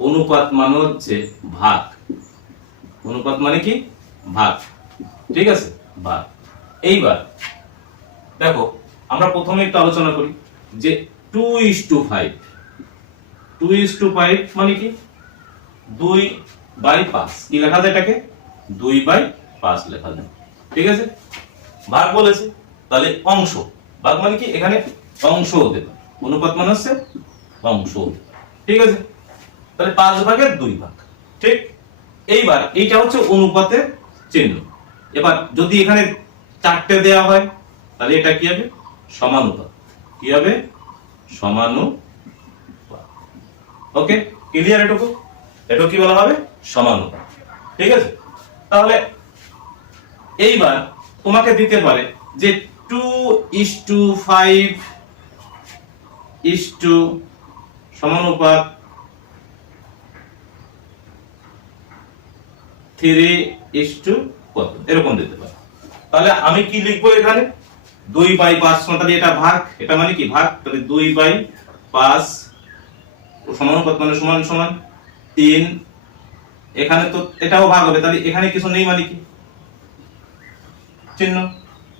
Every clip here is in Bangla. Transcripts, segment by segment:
অনুপাত মানে হচ্ছে ভাগ। অনুপাত মানে কি? ভাগ। ঠিক আছে, ভাগ। এইবার দেখো, আমরা প্রথমে একটু আলোচনা করি যে 2:5। 2:5 মানে কি? 2/5। কি লেখা যায় এটাকে? 2/5 লেখা যায়। ঠিক আছে, ভাগ বলেছে, তাহলে অংশ। ভাগ মানে কি? এখানে অংশ হতে পারে। অনুপাত মানে হচ্ছে অংশ। ঠিক আছে, তাহলে 5/2 ঠিক। এইবার এইটা হচ্ছে অনুপাতের চিহ্ন। এবার যদি এখানে 4টে দেওয়া হয় তাহলে এটা কি হবে? সমানুপাত। কি হবে? সমানুপাত। ওকে, ক্লিয়ার? এটুকু এটুকু কি বলা হবে? সমানুপাত। ঠিক আছে, তাহলে এইবার তোমাকে দিতে পারে যে 2:5 সমানুপাত 3 কত, এরকম দিতে পারে। তাহলে আমি কি লিখবো এখানে? 2/5, তাহলে এটা ভাগ, এটা মানে কি? ভাগ। তাহলে 2/5 সমানুপাত মানে সমান সমান 3। এখানে তো এটাও ভাগ হবে, তাহলে এখানে কিছু নেই মানে কি? চিহ্ন।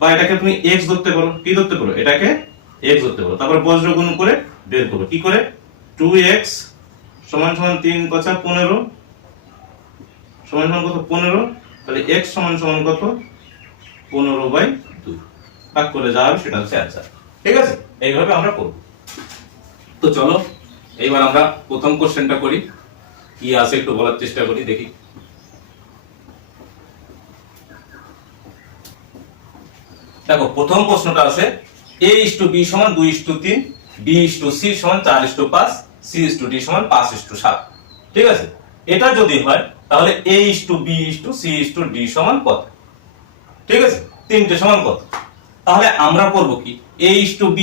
বা এটাকে তুমি x ধরতে পারো। কি ধরতে পারো? এটাকে x ধরতে পারো। তারপর বজ্র গুণ করে বের করো। কি করে? 2x সমান সমান 3 × 5 15 সমান সমান কত? 15। তাহলে x সমান সমান কত? 15/2। ভাগ করে যা হবে সেটা হচ্ছে অ্যানসার। ঠিক আছে, এইভাবে আমরা করব। তো চলো এইবার আমরা প্রথম কোশ্চেনটা করি। কি আছে একটু বলার চেষ্টা করি, দেখি। দেখো, প্রথম প্রশ্নটা আছে a:b সমান 2:3, b:c সমান 4:5, c:d সমান 5:7। ঠিক আছে, এটা যদি হয় তাহলে a:b:c:d সমান কত? ঠিক আছে, তিনটে সমান কত? তাহলে আমরা করব কি? a:b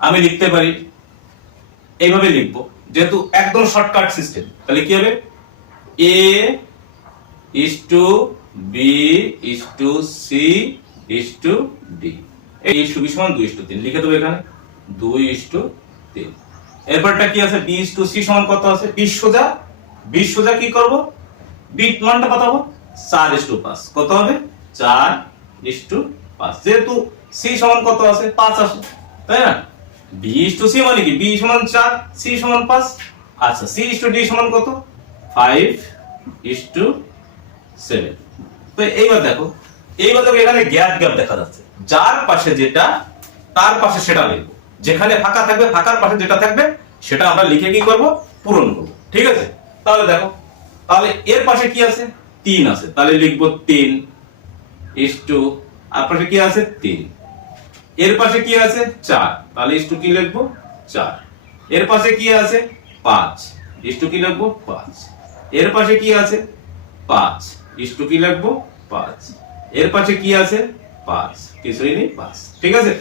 আমি লিখতে পারি এইভাবে লিখবো, যেহেতু একদম শর্টকাট সিস্টেম। তাহলে কি হবে? a:b:c:d a:b সমান 2:3 লিখে দেবো এখানে 2:3। এরপরটা কি আছে? b:c সমান কত আছে? 20 সোজা কি করব? b মানটা কত হবে? 4:5। কত হবে? 4:5। যেহেতু c সমান কত আছে? 5 আছে, তাই না? b:c মানে কি? b সমান 4, c সমান 5। আচ্ছা, c:d সমান কত? 5:7। তো এইবার দেখো, এখানে গ্যাপ দেখা যাচ্ছে। যার পাশে যেটা তার পাশে সেটা লিখবো। যেখানে ফাঁকা থাকবে, ফাঁকার পাশে যেটা থাকবে সেটা আমরা লিখে কি করব? পূরণ করব। ঠিক আছে, তাহলে দেখো, তাহলে এর পাশে কি আছে? 3 আছে, তাহলে লিখবো 3 আর পাশে কি আছে? 3। এর পাশে কি আছে? 4, তাহলে কি লিখবো? 4। এর পাশে কি আছে? 5, কি লিখবো? 5। এর পাশে কি আছে? 5, কি লিখবো? 5। এর পাশে কি আছে? 5, কিছুই নেই, 5। ঠিক আছে,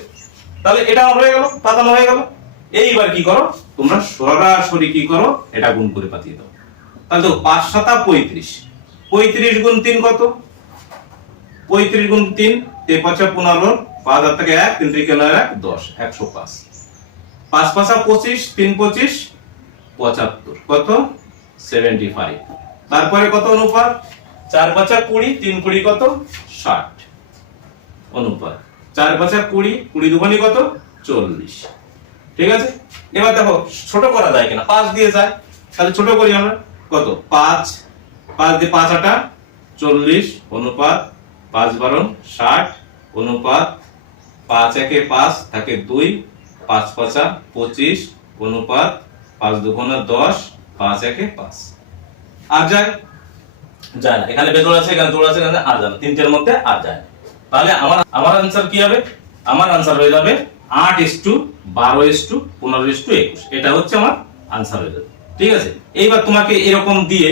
তাহলে এটা হয়ে গেল, পাতানো হয়ে গেল। এইবার কি করো তোমরা? সরাসরি কি করো? এটা গুণ করে পাঠিয়ে দাও। তাহলে দেখো 5 × 7 = 35। 35 × 3 কত? 35 × 3 তে 5 = 15, 5 হাত থেকে 1, 3 × 9 = 10, 105। 5 × 5 = 25, 3 × 25 = 75। কত? 75। তারপরে কত অনুপাত? 4 × 5 = 20, 3 × 20 কত? 60 অনুপাত। 4 × 5 = 20, 20 দুগুণে কত? 40। ঠিক আছে, এবার দেখো ছোট করা যায় কিনা। 5 দিয়ে যায়, তাহলে ছোট করি আমরা। কত? 5 দিয়ে 5 × 8 = 40 অনুপাত 5 × 12 = 60 অনুপাত 5 × 1 = 5 থাকে 2, 5 × 5 = 25 অনুপাত 5 দুগুণে 10, 5 × 1 = 5। আর যায় না, এখানে বেজোড় আছে, এখানে জোড় আছে, এখানে আর যায় না, তিনটের মধ্যে আর যায় না। তাহলে আমার आंसर কি হবে? আমার आंसर হয়ে যাবে 8:12:15:21। এটা হচ্ছে আমার आंसर হয়ে যাবে। ঠিক আছে, এইবার তোমাকে এরকম দিয়ে,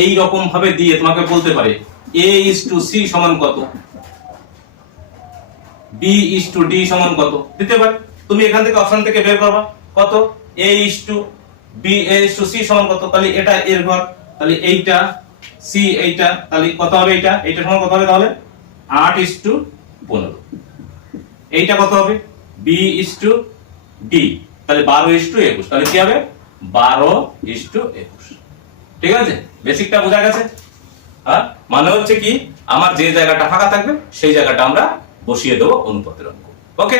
এই রকম ভাবে দিয়ে তোমাকে বলতে পারে a:c সমান কত, b:d সমান কত দিতে পারে। তুমি এখান থেকে অপশন থেকে বের করবা কত? a:c সমান কত? তাহলে এটা এর ঘর, তাহলে এইটা c, এইটা, তাহলে কত হবে? এইটা সমান কত হবে? তাহলে 8:15। এইটা কত হবে? b:d, তাহলে 12:21। তাহলে কি হবে? 12:21। ঠিক আছে, বেসিকটা বোঝা গেছে। আর মানে হচ্ছে কি, আমার যে জায়গাটা ফাঁকা থাকবে সেই জায়গাটা আমরা বসিয়ে দেবো অনুপাতের অঙ্ক। ওকে।